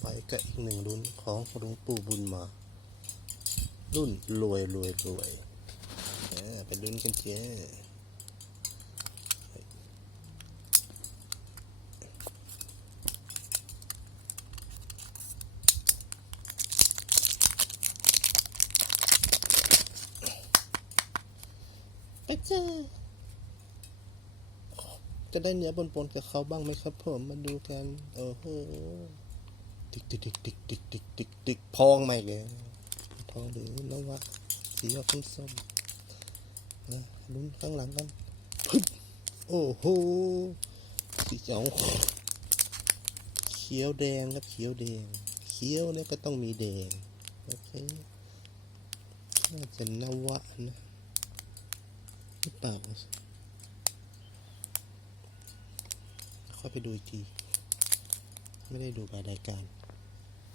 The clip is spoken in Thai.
ไปกับอีกหนึ่งรุ่นของหลวงปู่บุญมา รุ่นรวยรวยรวยเออไปรุ่นกันเจ้ไปเจ้จะได้เนื้อปนๆกับเขาบ้างไหมครับผม มาดูกัน โอ้โห ติ๊กติ๊กติ๊กติ๊กติ๊กติ๊กติ๊กติ๊กพองมาอีกแล้วพองหรือนวะสีออกส้มๆนะลุ้นข้างหลังกันปึ๊บโอ้โหสีสองเขียวแดงครับเขียวแดง เขียวเนี่ยก็ต้องมีแดงโอเคน่าจะนวะนะหรือเปล่าค่อยไปดูอีกที ไม่ได้ดูรายการ